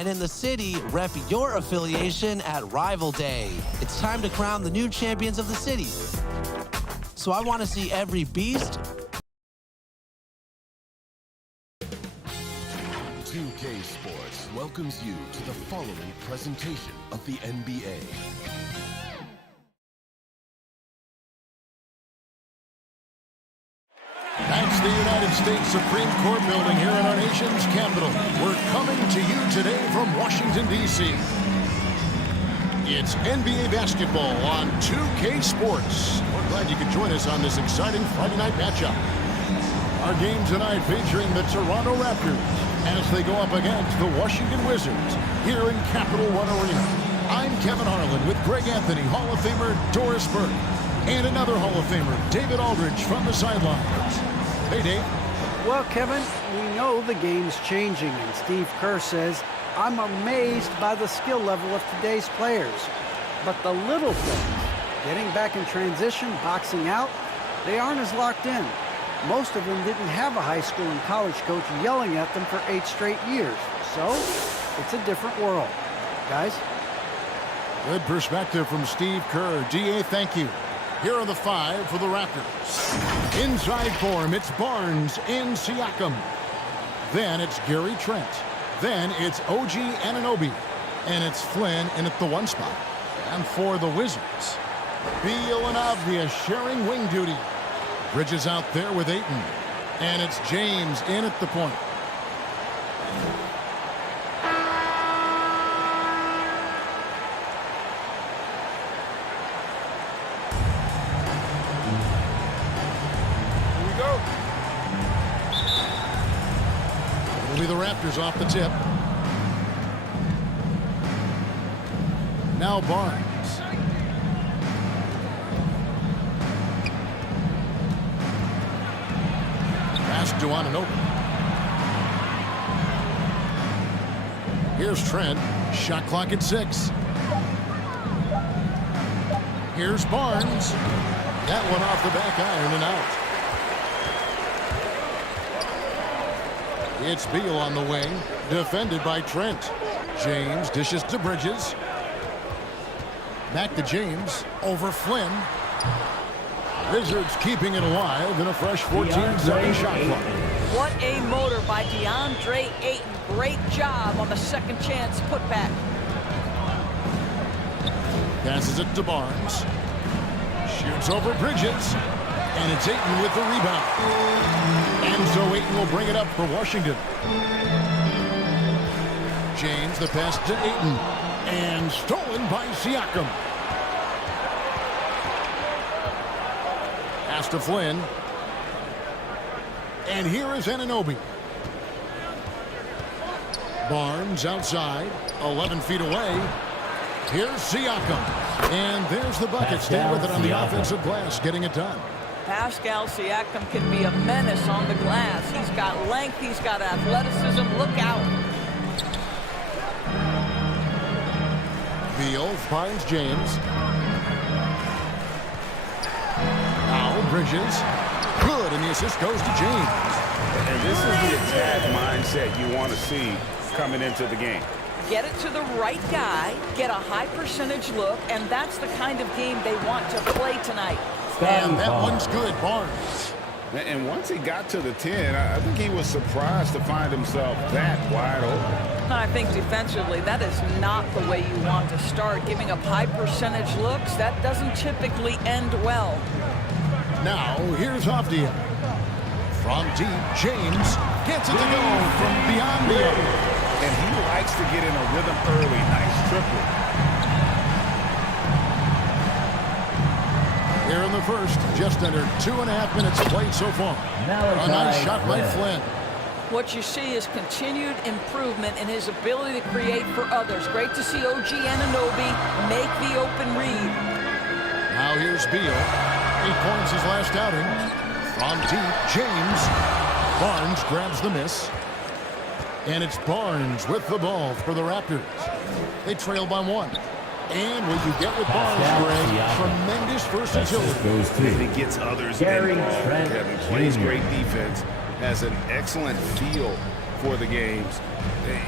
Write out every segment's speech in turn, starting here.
And in the city, rep your affiliation at Rival Day. It's time to crown the new champions of the city. So I want to see every beast. 2K Sports welcomes you to the following presentation of the NBA. That's the United States Supreme Court building here in our nation's capital. We're coming to you today from Washington, D.C. It's NBA basketball on 2K Sports. We're glad you could join us on this exciting Friday night matchup. Our game tonight featuring the Toronto Raptors as they go up against the Washington Wizards here in Capital One Arena. I'm Kevin Harlan with Greg Anthony, Hall of Famer Doris Burke, and another Hall of Famer, David Aldridge, from the sidelines. Hey, Dave. Well, Kevin, we know the game's changing, and Steve Kerr says, I'm amazed by the skill level of today's players. But the little things, getting back in transition, boxing out, they aren't as locked in. Most of them didn't have a high school and college coach yelling at them for 8 straight years. So, it's a different world. Guys? Good perspective from Steve Kerr. D.A., thank you. Here are the 5 for the Raptors. Inside form, it's Barnes and Siakam. Then it's Gary Trent. Then it's OG Anunoby. And it's Flynn in at the 1 spot. And for the Wizards, Beal and Avdia sharing wing duty. Bridges out there with Ayton. And it's James in at the point. It'll be the Raptors off the tip. Now Barnes. Pass to Anunoby. Here's Trent. Shot clock at 6. Here's Barnes. That one off the back iron and out. It's Beal on the wing, defended by Trent. James dishes to Bridges. Back to James, over Flynn. Wizards keeping it alive in a fresh 14-second shot clock. What a motor by DeAndre Ayton. Great job on the second chance putback. Passes it to Barnes. Shoots over Bridges. And it's Ayton with the rebound. And so Ayton will bring it up for Washington. James, the pass to Ayton. And stolen by Siakam. Pass to Flynn. And here is Anunoby. Barnes outside. 11 feet away. Here's Siakam. And there's the bucket. Stay with it on the offensive glass, getting it done. Pascal Siakam can be a menace on the glass. He's got length. He's got athleticism. Look out. Beal finds James. Now Bridges. Good, and the assist goes to James. And this is the attack mindset you want to see coming into the game. Get it to the right guy, get a high percentage look, and that's the kind of game they want to play tonight. And that one's good, Barnes. And once he got to the 10, I think he was surprised to find himself that wide open. I think defensively, that is not the way you want to start. Giving up high percentage looks, that doesn't typically end well. Now, here's Avdia. From deep, James gets it to go from beyond the arc. And he likes to get in a rhythm early. Nice triple. Here in the first, just under 2.5 minutes played so far. A nice shot by Flynn. What you see is continued improvement in his ability to create for others. Great to see OG Anunoby make the open read. Now here's Beal. 8 points his last outing. From deep, James. Barnes grabs the miss. And it's Barnes with the ball for the Raptors. They trail by 1. And what you get with Barnes, Greg, tremendous versatility. He gets others involved. Kevin plays great defense, has an excellent feel for the games.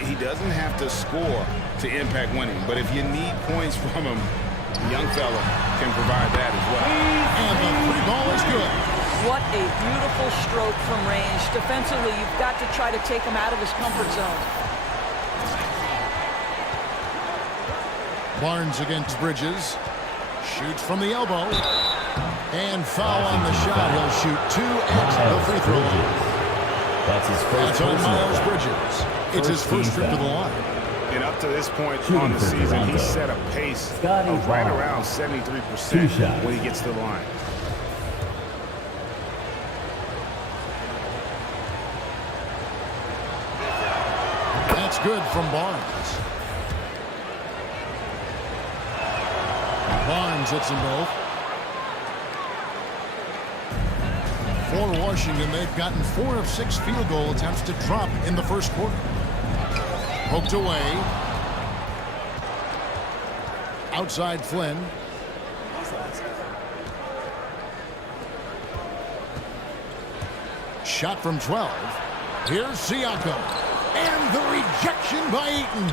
He doesn't have to score to impact winning, but if you need points from him, the young fella can provide that as well. And the free ball is good. What a beautiful stroke from range. Defensively, you've got to try to take him out of his comfort zone. Barnes against Bridges. Shoots from the elbow. And foul on the shot. He'll shoot 2 at the free throw line. That's his first. That's on Miles Bridges. It's his first trip to the line. And up to this point on the season, he's set a pace of right around 73% when he gets to the line. That's good from Barnes. Barnes hits them both. For Washington, they've gotten 4 of 6 field goal attempts to drop in the first quarter. Poked away. Outside Flynn. Shot from 12. Here's Siakam. And the rejection by Ayton.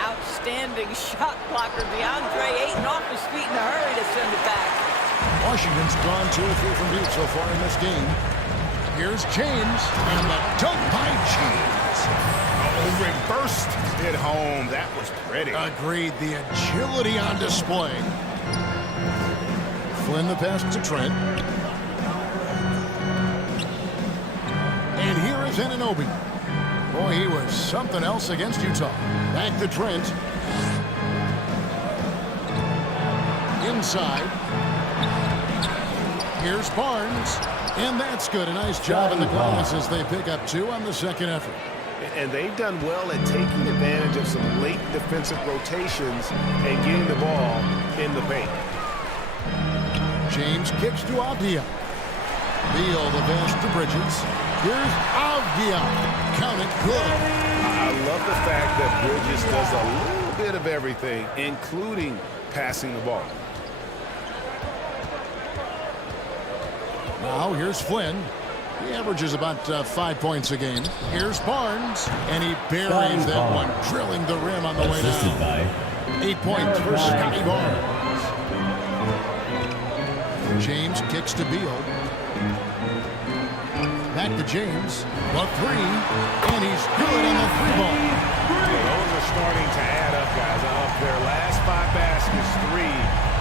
Outstanding shot blocker. DeAndre Ayton off his feet in a hurry to send it back. Washington's gone 2 or 3 from deep so far in this game. Here's James. And the dunk by James. Oh, reversed it home. That was pretty. Agreed. The agility on display. Flynn the pass to Trent. And here is Anunoby. Boy, he was something else against Utah. Back to Trent. Inside. Here's Barnes. And that's good. A nice job in the glass as they pick up 2 on the second effort. And they've done well at taking advantage of some late defensive rotations and getting the ball in the paint. James kicks to Avdia. Beal the pass to Bridges. Here's Avdia. Count it good. I love the fact that Bridges does a little bit of everything, including passing the ball. Now here's Flynn. He averages about 5 points a game. Here's Barnes, and he buries that one, drilling the rim on the way down. 8 points for Scotty Barnes. James kicks to Beal. Back to James. The 3, and he's good on the 3 ball. Those are starting to add up, guys. Of their last 5 baskets, 3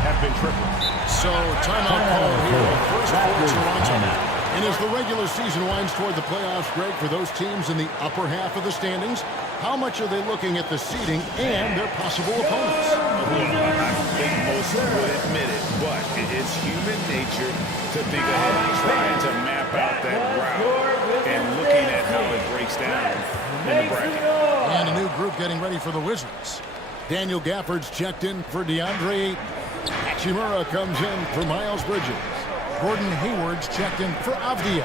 have been triples. So timeout call here. First for Toronto. And as the regular season winds toward the playoffs, Greg, for those teams in the upper half of the standings, how much are they looking at the seeding and their possible opponents? Well, I think most would admit it, but it's human nature to think ahead and trying to map out that route and looking at how it breaks down in the bracket. And a new group getting ready for the Wizards. Daniel Gafford's checked in for DeAndre Ayton. Hachimura comes in for Miles Bridges. Gordon Hayward's checked in for Avdia.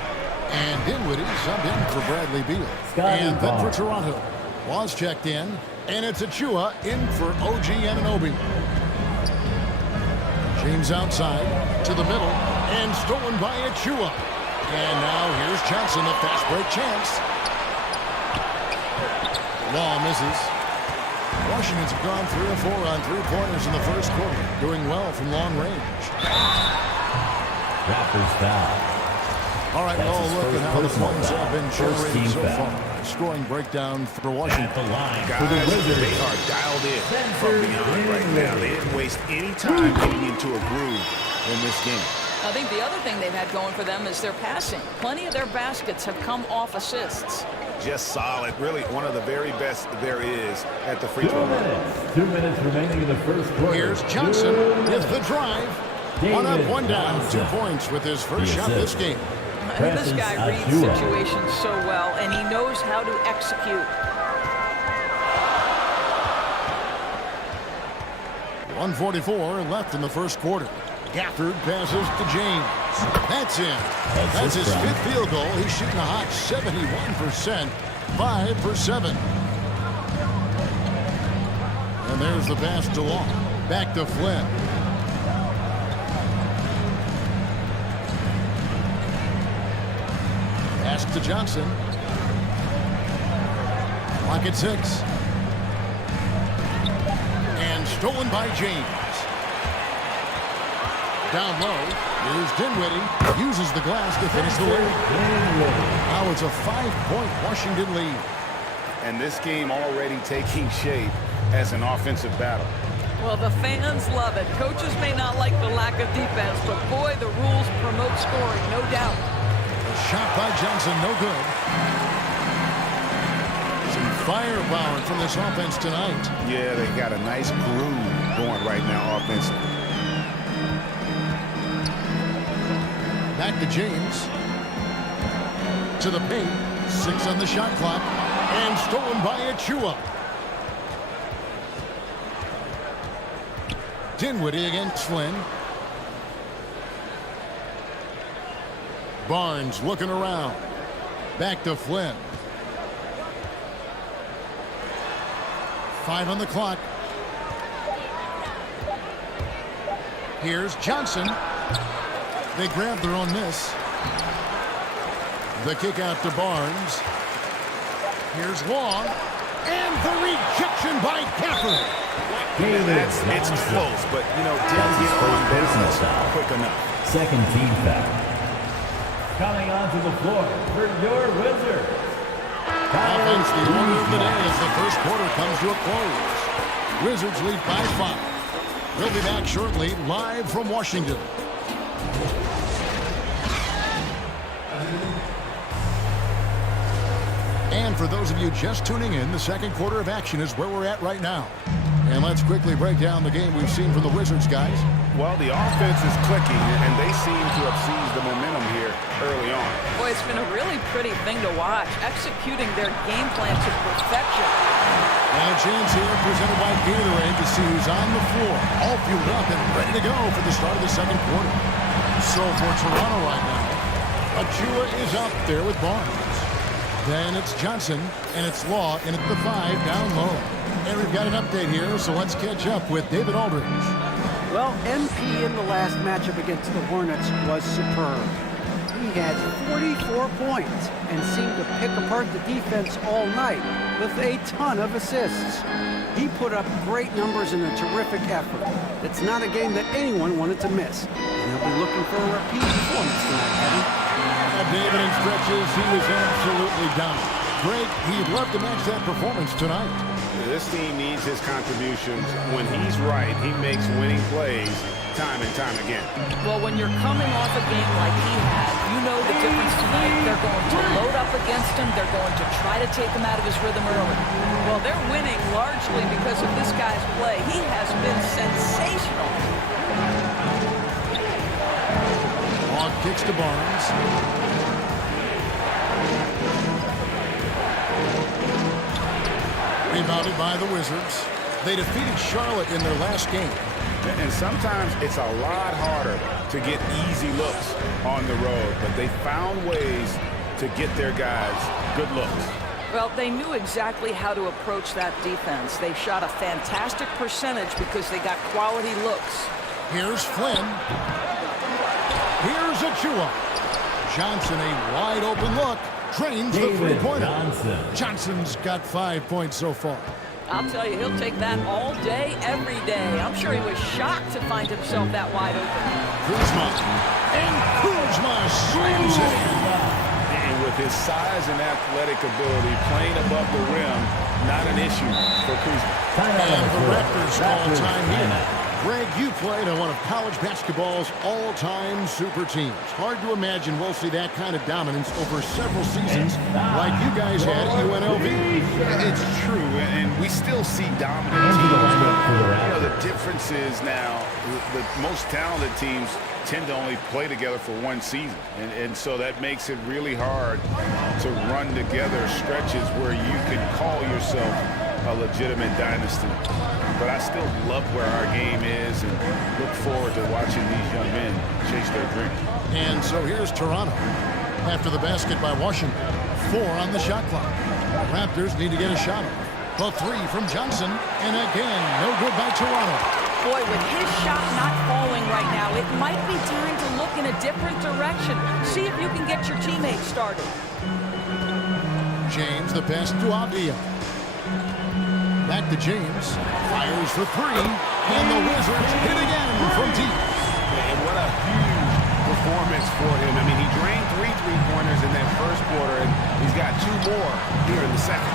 And Dinwiddie subbed in for Bradley Beal. And then for Toronto, was checked in. And it's Achua in for OG Anunoby. James outside to the middle. And stolen by Achua. And now here's Johnson, a fast break chance. Law misses. Washington's gone 3 or 4 on 3-pointers in the first quarter. Doing well from long range. Raptors foul. All right, well, look at how the points have been generated so far. Scoring breakdown for Washington. Guys, they are dialed in from beyond right now. They didn't waste any time getting into a groove in this game. I think the other thing they've had going for them is their passing. Plenty of their baskets have come off assists. Just solid. Really one of the very best there is at the free throw line. 2 minutes remaining in the first quarter. Here's Johnson with the drive. 1 up, 1 down. 2 points with his first shot this game. This guy reads situations so well, and he knows how to execute. 1:44 left in the first quarter. Gafford passes to James. That's in. That's his 5th field goal. He's shooting a hot 71%. 5 for 7. And there's the pass to Long. Back to Flynn. Pass to Johnson. Clock at 6. And stolen by James. Down low, here's Dinwiddie. Uses the glass to finish the lead. Now it's a 5-point Washington lead. And this game already taking shape as an offensive battle. Well, the fans love it. Coaches may not like the lack of defense, but boy, the rules promote scoring, no doubt. A shot by Johnson, no good. Some firepower from this offense tonight. Yeah, they got a nice groove going right now offensively. Back to James. To the paint. 6 on the shot clock. And stolen by Achua. Dinwiddie against Flynn. Barnes looking around. Back to Flynn. 5 on the clock. Here's Johnson. They grab their own miss. The kick out to Barnes. Here's Long. And the rejection by Gafford. It's close, but, you know, didn't get on business quick enough. Second team foul. Coming onto the floor for your Wizards. Offense, the order of the day as the first quarter comes to a close. Wizards lead by 5. We'll be back shortly, live from Washington. And for those of you just tuning in, the second quarter of action is where we're at right now. And let's quickly break down the game we've seen from the Wizards, guys. Well, the offense is clicking, and they seem to have seized the momentum here early on. Boy, it's been a really pretty thing to watch, executing their game plan to perfection. And a chance here presented by Gatorade to see who's on the floor, all fueled up and ready to go for the start of the second quarter. So for Toronto right now, Achua is up there with Barnes. Then it's Johnson, and it's Law in at the 5 down low. And we've got an update here, so let's catch up with David Aldridge. Well, MP in the last matchup against the Hornets was superb. He had 44 points and seemed to pick apart the defense all night with a ton of assists. He put up great numbers in a terrific effort. It's not a game that anyone wanted to miss. And he'll be looking for a repeat performance tonight, Kevin. David in stretches, he was absolutely down. Great, he'd love to match that performance tonight. This team needs his contributions. When he's right, he makes winning plays time and time again. Well, when you're coming off a game like he had, you know the difference tonight. They're going to load up against him. They're going to try to take him out of his rhythm early. Well, they're winning largely because of this guy's play. He has been sensational. Long kicks to Barnes. Rebounded by the Wizards. They defeated Charlotte in their last game. And sometimes it's a lot harder to get easy looks on the road, but they found ways to get their guys good looks. Well, they knew exactly how to approach that defense. They shot a fantastic percentage because they got quality looks. Here's Flynn. Here's Achua. Johnson, a wide open look. Drains the three-pointer. Johnson's got 5 points so far. I'll tell you, he'll take that all day, every day. I'm sure he was shocked to find himself that wide open. Kuzma. And Kuzma slams it in. And with his size and athletic ability, playing above the rim, not an issue for Kuzma. And the Raptors call time here. Greg, you played on one of college basketball's all-time super teams. Hard to imagine we'll see that kind of dominance over several seasons like you guys had at UNLV. It's true, and we still see dominant teams. But, you know, the difference is now the most talented teams tend to only play together for one season. And so that makes it really hard to run together stretches where you can call yourself a legitimate dynasty. But I still love where our game is and look forward to watching these young men chase their dream. And so here's Toronto after the basket by Washington. 4 on the shot clock. Raptors need to get a shot off. The 3 from Johnson. And again, no good by Toronto. Boy, with his shot not falling right now, it might be time to look in a different direction. See if you can get your teammates started. James, the pass to Avdia. Back to James. Fires for three. And the Wizards hit again from deep. And what a huge performance for him. I mean, he drained 3 3-pointers in that first quarter, and he's got 2 more here in the second.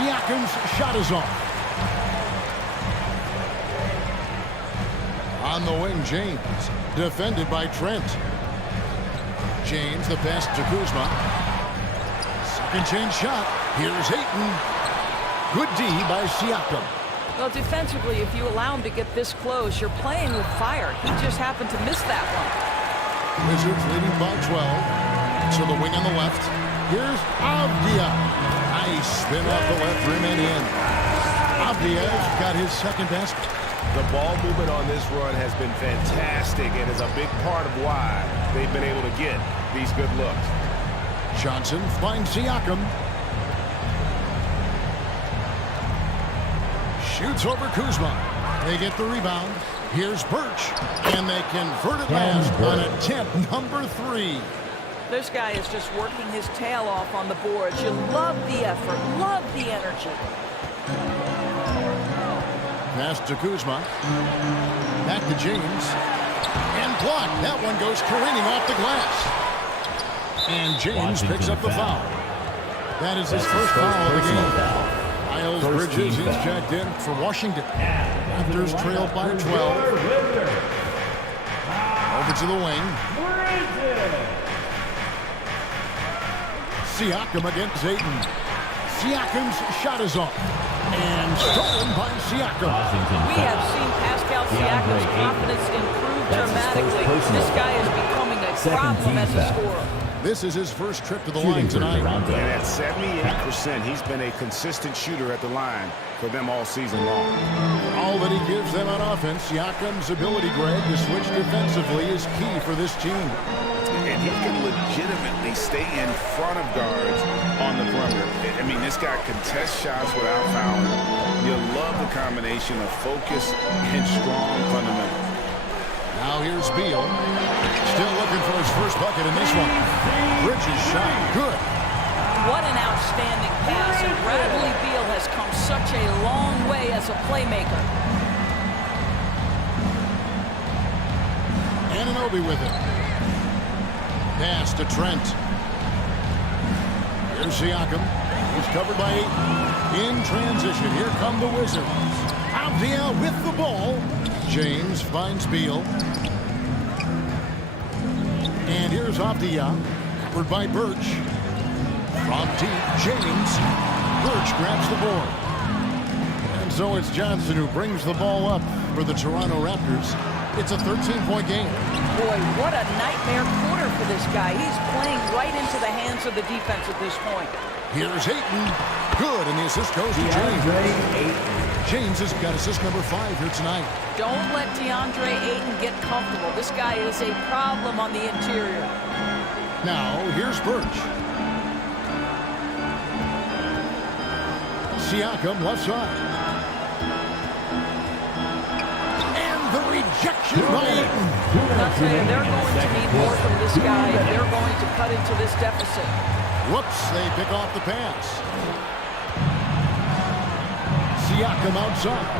Siakam's shot is off. On the wing, James. Defended by Trent. James, the pass to Kuzma. Second chance shot. Here's Ayton. Good D by Siakam. Well, defensively, if you allow him to get this close, you're playing with fire. He just happened to miss that one. Wizards leading by 12. To the wing on the left. Here's Avdia. Nice spin off the left rim and in. Avdia's got his second basket. The ball movement on this run has been fantastic and is a big part of why they've been able to get these good looks. Johnson finds Siakam. Shoots over Kuzma. They get the rebound. Here's Birch. And they convert it last on attempt number 3. This guy is just working his tail off on the boards. You love the effort, love the energy. Pass to Kuzma. Back to James. And blocked. That one goes careening off the glass. And James picks up the foul. That is his first foul of the game. Miles Bridges is checked in for Washington. Raptors trail by 12. Over to the wing. Siakam against Ayton. Siakam's shot is off. And stolen by Siakam. We have seen Pascal Siakam's confidence improve dramatically. This guy is becoming a problem as a scorer. This is his first trip to the line tonight. And at 78%, he's been a consistent shooter at the line for them all season long. All that he gives them on offense, Siakam's ability, Greg, to switch defensively is key for this team. And he can legitimately stay in front of guards on the perimeter. I mean, this guy contests shots without fouling. You love the combination of focus and strong fundamentals. Now here's Beal. Still looking for his first bucket in this one. Bridges shot. Good. What an outstanding pass. And Bradley Beal has come such a long way as a playmaker. Anunoby with it. Pass to Trent. Here's Siakam. He's covered by 8. In transition, here come the Wizards. Avdia with the ball. James finds Beal. And here's Avdia. Covered by Birch. From deep, James. Birch grabs the board. And so it's Johnson who brings the ball up for the Toronto Raptors. It's a 13-point game. Boy, what a nightmare quarter for this guy. He's playing right into the hands of the defense at this point. Here's Ayton. Good, and the assist goes to James. James has got assist number 5 here tonight. Don't let DeAndre Ayton get comfortable. This guy is a problem on the interior. Now, here's Birch. Siakam left side. And the rejection by Ayton. I'll tell you, they're going to need more from this guy if they're going to cut into this deficit. Whoops, they pick off the pass. Siakam outside.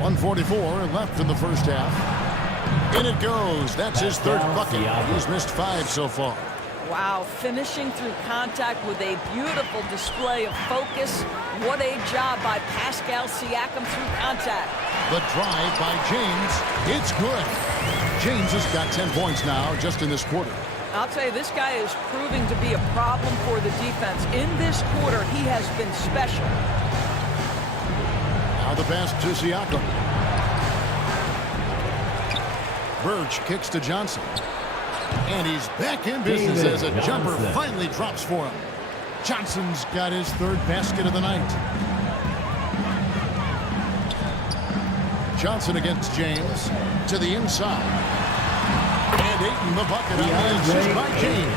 1:44 left in the first half. In it goes. That's his third bucket. He's missed 5 so far. Wow, finishing through contact with a beautiful display of focus. What a job by Pascal Siakam through contact. The drive by James. It's good. James has got 10 points now just in this quarter. I'll tell you, this guy is proving to be a problem for the defense. In this quarter, he has been special. Now the pass to Siakam. Birch kicks to Johnson. And he's back in business as a jumper finally drops for him. Johnson's got his third basket of the night. Johnson against James to the inside. And Ayton the bucket on the assist by James.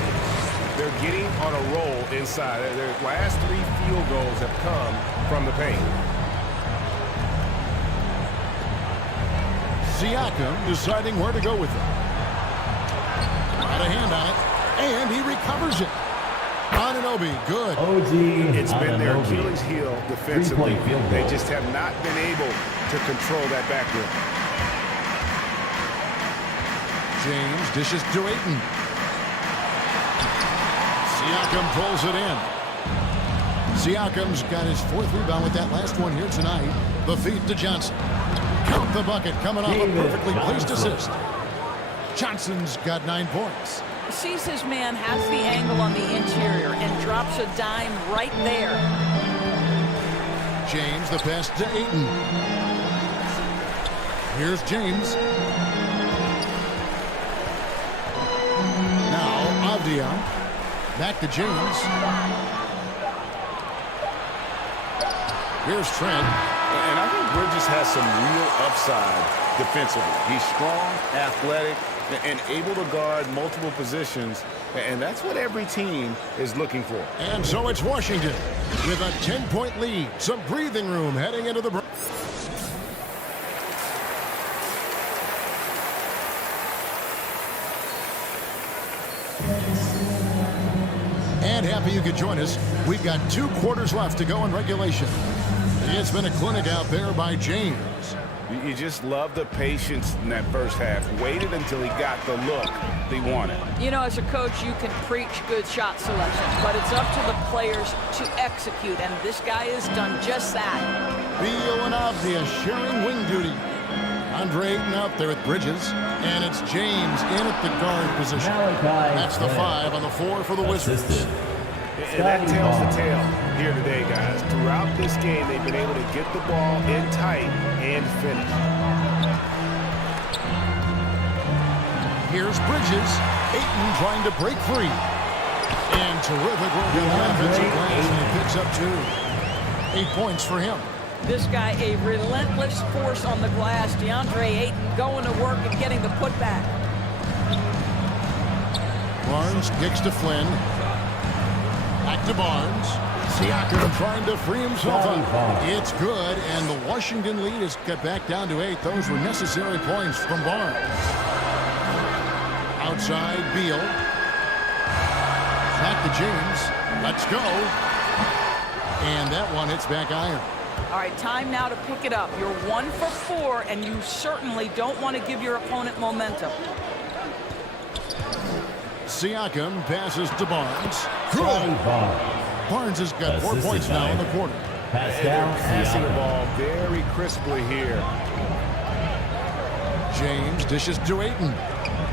They're getting on a roll inside. Their last 3 field goals have come from the paint. Siakam deciding where to go with it. Got a hand on it, and he recovers it. Anunoby, good. OG It's been their Anunoby. Achilles heel defensively. Three-point field They goal. just have not been able to control that backcourt. James dishes to Ayton. Siakam pulls it in. Siakam's got his 4th rebound with that last one here tonight. The feed to Johnson. Count the bucket coming off a David perfectly placed Johnson. assist. Johnson's got 9 points. Sees his man, has the angle on the interior, and drops a dime right there. James, the pass to Ayton. Here's James. Now, Avdia. Back to James. Here's Trent. And I think Bridges has some real upside defensively. He's strong, athletic, and able to guard multiple positions. And that's what every team is looking for. And so it's Washington with a 10-point lead. Some breathing room heading into the break. And happy you could join us. We've got 2 quarters left to go in regulation. It's been a clinic out there by James. You just love the patience in that first half. Waited until he got the look he wanted. You know, as a coach, you can preach good shot selection, but it's up to the players to execute, and this guy has done just that. Beal and Avdia sharing wing duty. Andre Ayton out there with Bridges, and it's James in at the guard position. Malachi That's the Flynn. 5 on the 4 for the Wizards. Assisted. And that tells the tale here today, guys. Throughout this game, they've been able to get the ball in tight and finish. Here's Bridges. Ayton trying to break free. And terrific work on the offensive glass, and he picks up 2. 8 points for him. This guy, a relentless force on the glass. DeAndre Ayton going to work and getting the putback. Barnes kicks to Flynn. Back to Barnes. Siakam trying to free himself up. It's good, and the Washington lead is cut back down to 8. Those were necessary points from Barnes. Outside, Beal. Back to James. Let's go. And that one hits back iron. All right, time now to pick it up. You're 1 for 4, and you certainly don't want to give your opponent momentum. Siakam passes to Barnes. Scotty Barnes. Barnes has got 4 Assisted points now by in the quarter. Pascal Passing the Siakam. ball very crisply here. James dishes to Ayton.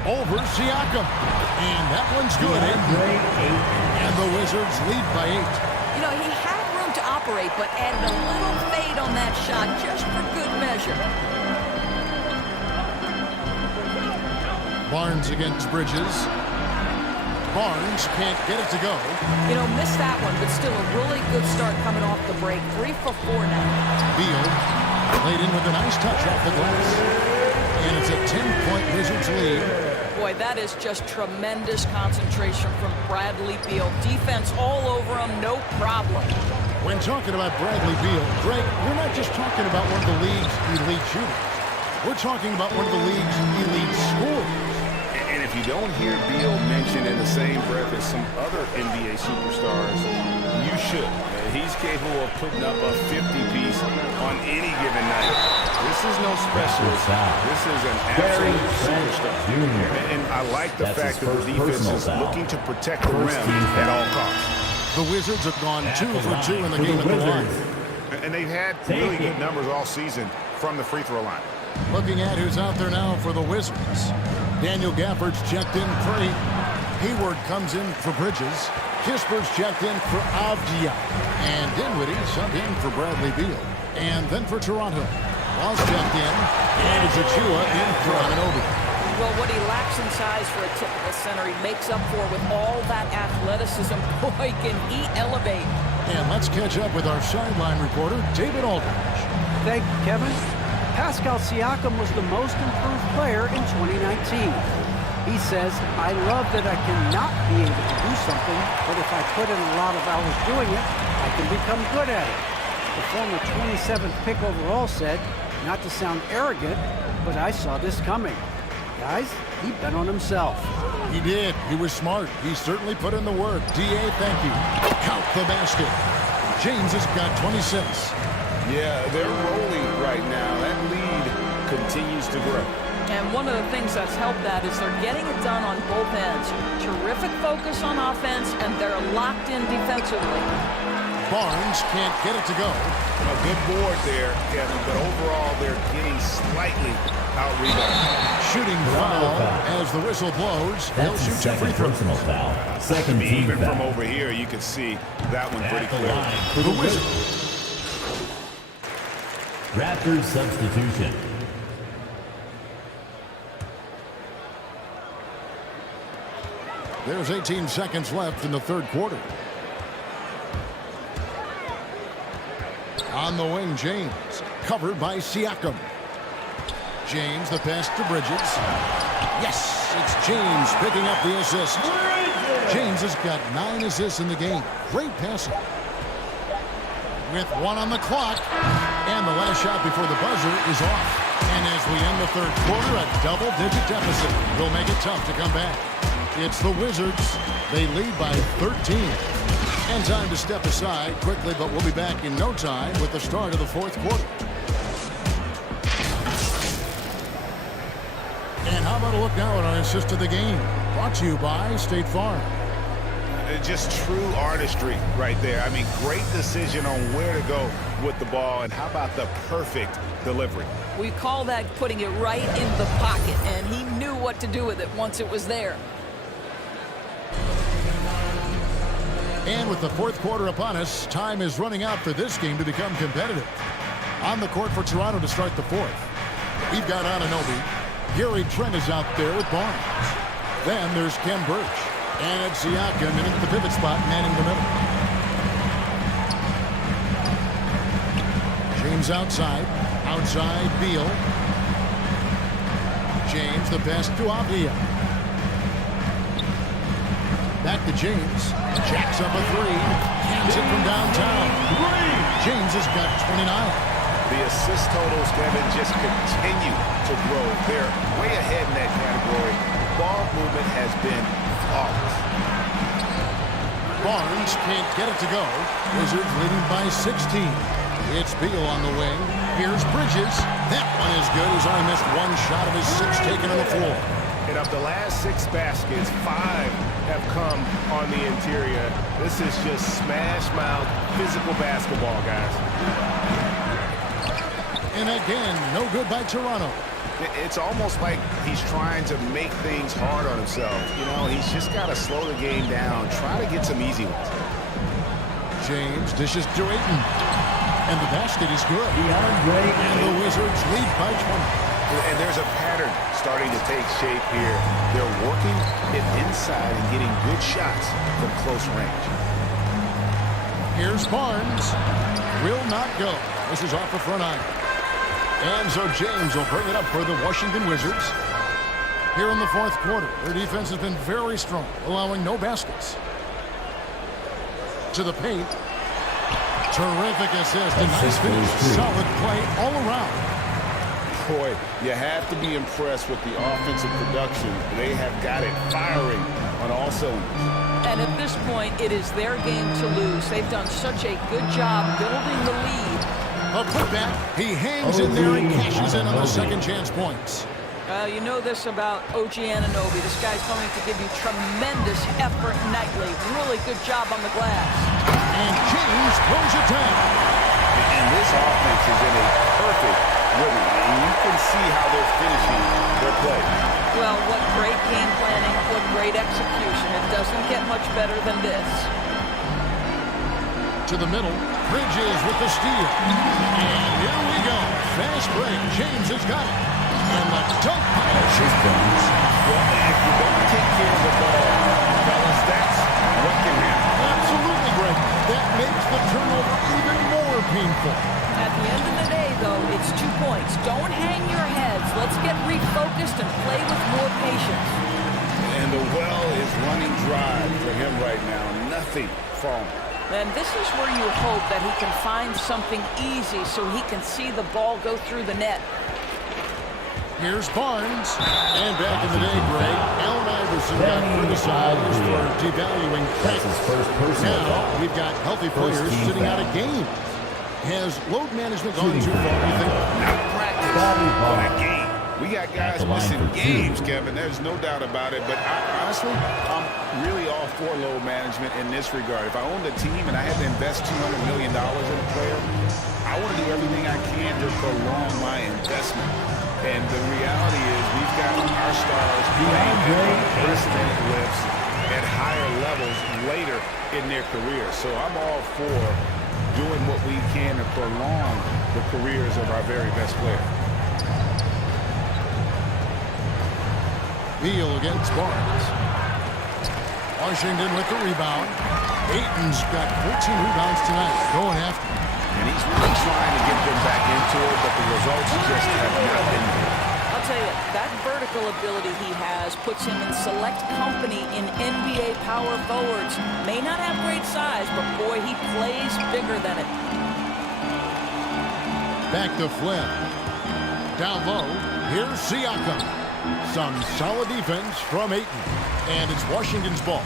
Over Siakam. And that one's good. DeAndre Ayton. And the Wizards lead by 8. You know, he had room to operate, but added a little fade on that shot just for good measure. Barnes against Bridges. Barnes can't get it to go. You know, missed that one, but still a really good start coming off the break. 3 for 4 now. Beal laid in with a nice touch off the glass. And it's a 10-point Wizards lead. Boy, that is just tremendous concentration from Bradley Beal. Defense all over him, no problem. When talking about Bradley Beal, Greg, we're not just talking about one of the league's elite shooters. We're talking about one of the league's elite scorers. And if you don't hear Beal mentioned in the same breath as some other NBA superstars, you should. He's capable of putting up a 50-piece on any given night. This is no specialist. This is an absolute superstar. And I like the fact that the defense is looking to protect the rim at all costs. The Wizards have gone 2 for 2 in the game at the line. And they've had really good numbers all season from the free throw line. Looking at who's out there now for the Wizards. Daniel Gafford's checked in for Ayton. Hayward comes in for Bridges. Kisper's checked in for Avdia. And Dinwiddie subbed in for Bradley Beal. And then for Toronto, Ross checked in. And Zachua in for Anunoby. Well, what he lacks in size for a typical center, he makes up for with all that athleticism. Boy, can he elevate. And let's catch up with our sideline reporter, David Aldridge. Thank you, Kevin. Pascal Siakam was the most improved player in 2019. He says, I love that I cannot be able to do something, but if I put in a lot of hours doing it, I can become good at it. The former 27th pick overall said, not to sound arrogant, but I saw this coming. Guys, he bet on himself. He did. He was smart. He certainly put in the work. D.A., thank you. Count the basket. James has got 26. Yeah, they're rolling right now. That lead continues to grow. And one of the things that's helped that is they're getting it done on both ends. Terrific focus on offense, and they're locked in defensively. Barnes can't get it to go. A good board there, Kevin, but overall they're getting slightly out-rebounded. Shooting foul as the whistle blows. He'll shoot two free throws. Personal foul. Second team Even foul. from over here, you can see that one pretty At the clear. line for the Wizards. Raptors substitution. There's 18 seconds left in the third quarter. On the wing, James. Covered by Siakam. James, the pass to Bridges. Yes, it's James picking up the assist. James has got 9 assists in the game. Great passing. With 1 on the clock. And the last shot before the buzzer is off. And as we end the third quarter, a double-digit deficit will make it tough to come back. It's the Wizards. They lead by 13. And time to step aside quickly, but we'll be back in no time with the start of the fourth quarter. And how about a look now at our assist of the game? Brought to you by State Farm. Just true artistry right there. I mean, great decision on where to go with the ball, and how about the perfect delivery? We call that putting it right in the pocket, and he knew what to do with it once it was there. And with the fourth quarter upon us, time is running out for this game to become competitive. On the court for Toronto to start the fourth. We've got Anunoby. Gary Trent is out there with Barnes. Then there's Ken Birch. And it's Siakam in at the pivot spot, manning the middle. James outside. Outside, Beal. James, the pass to Avdia. Back to James. Jacks up a three. Cans it from downtown. James has got 29. The assist totals, Kevin, just continue to grow. They're way ahead in that category. Ball movement has been flawless. Barnes can't get it to go. Wizards leading by 16. It's Beal on the wing. Here's Bridges. That one is good. He's only missed 1 shot of his 6 taken on the floor. And of the last 6 baskets, 5 have come on the interior. This is just smash mouth physical basketball, guys. And again, no good by Toronto. It's almost like he's trying to make things hard on himself. You know, he's just got to slow the game down, try to get some easy ones. James dishes to Ayton. And the basket is good. And the Wizards lead by 20. And there's a pattern starting to take shape here. They're working it inside and getting good shots from close range. Here's Barnes. Will not go. This is off the front iron. And so James will bring it up for the Washington Wizards. Here in the fourth quarter, their defense has been very strong, allowing no baskets. To the paint. Terrific assist. A nice finish. Solid play all around. Boy, you have to be impressed with the offensive production. They have got it firing on all cylinders. And at this point, it is their game to lose. They've done such a good job building the lead. A putback. He hangs in there and cashes in on the second chance points. You know this about OG Anunoby. This guy's going to give you tremendous effort nightly. Really good job on the glass. And James throws it down. And this offense is in a perfect rhythm. And you can see how they're finishing their play. Well, what great game planning, what great execution. It doesn't get much better than this. To the middle, Bridges with the steal. And here we go. Fast break. James has got it. And the dunk punish comes. Well, if you don't take care of the ball, fellas, that's what can happen. Absolutely, Greg. That makes the turnover even more painful. At the end of the day, though, it's 2 points. Don't hang your heads. Let's get refocused and play with more patience. And the well is running dry for him right now. Nothing falling. And this is where you hope that he can find something easy so he can see the ball go through the net. Here's Barnes. And back in the day, Greg, Allen Iverson got criticized for devaluing practice. Now we've got healthy players sitting out a game. Has load management gone too far, do you think? Not practice, but a game. We got guys missing games, Kevin. There's no doubt about it. But honestly, I'm really all for load management in this regard. If I owned a team and I had to invest $200 million in a player, I want to do everything I can to prolong my investment. And the reality is we've got our stars playing at unprecedented lifts at higher levels later in their career. So I'm all for doing what we can to prolong the careers of our very best players. Beal against Barnes. Washington with the rebound. Ayton's got 14 rebounds tonight. Going after him. And he's really trying to get them back into it, but the results just have not been there. I'll tell you, that vertical ability he has puts him in select company in NBA power forwards. May not have great size, but boy, he plays bigger than it. Back to Flynn. Down low. Here's Siakam. Some solid defense from Ayton. And it's Washington's ball.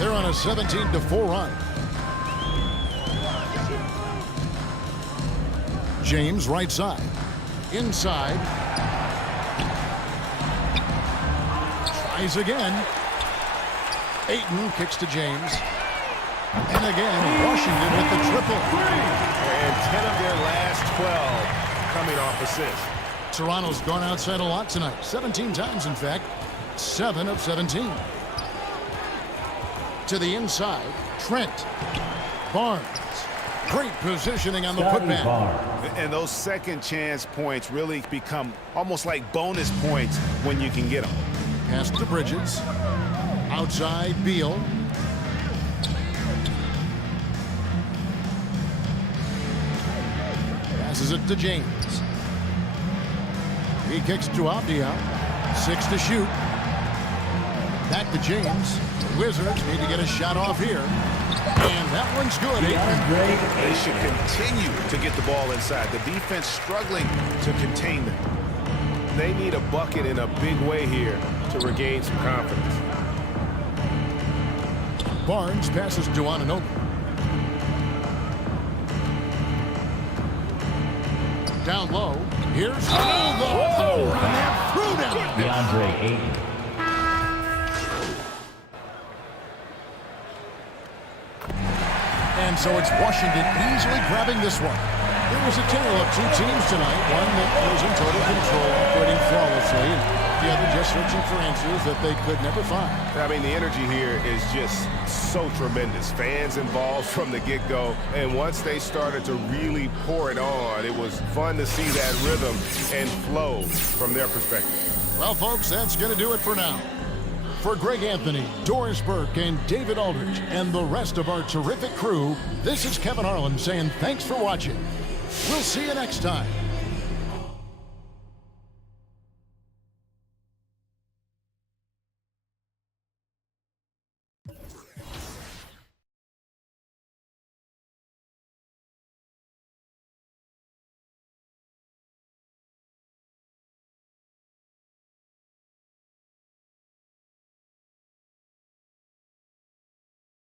They're on a 17-4 run. James right side. Inside. Tries again. Ayton kicks to James. And again, Washington with the triple. And 10 of their last 12 coming off assists. Toronto's gone outside a lot tonight. 17 times, in fact. 7 of 17. To the inside. Trent. Barnes. Great positioning on the putback. And those second chance points really become almost like bonus points when you can get them. Pass to Bridges. Outside, Beal. Passes it to James. He kicks to Abdia. 6 to shoot. Back to James. The Wizards need to get a shot off here. And that one's good. They should continue to get the ball inside. The defense struggling to contain them. They need a bucket in a big way here to regain some confidence. Barnes passes to Anunoby. Down low. Here's and that threw down. DeAndre Ayton. And so it's Washington easily grabbing this one. It was a tale of two teams tonight. One that was in total control, operating flawlessly, and the other just searching for answers that they could never find. I mean, the energy here is just so tremendous. Fans involved from the get-go, and once they started to really pour it on, it was fun to see that rhythm and flow from their perspective. Well, folks, that's going to do it for now. For Greg Anthony, Doris Burke, and David Aldridge, and the rest of our terrific crew, this is Kevin Harlan saying thanks for watching. We'll see you next time.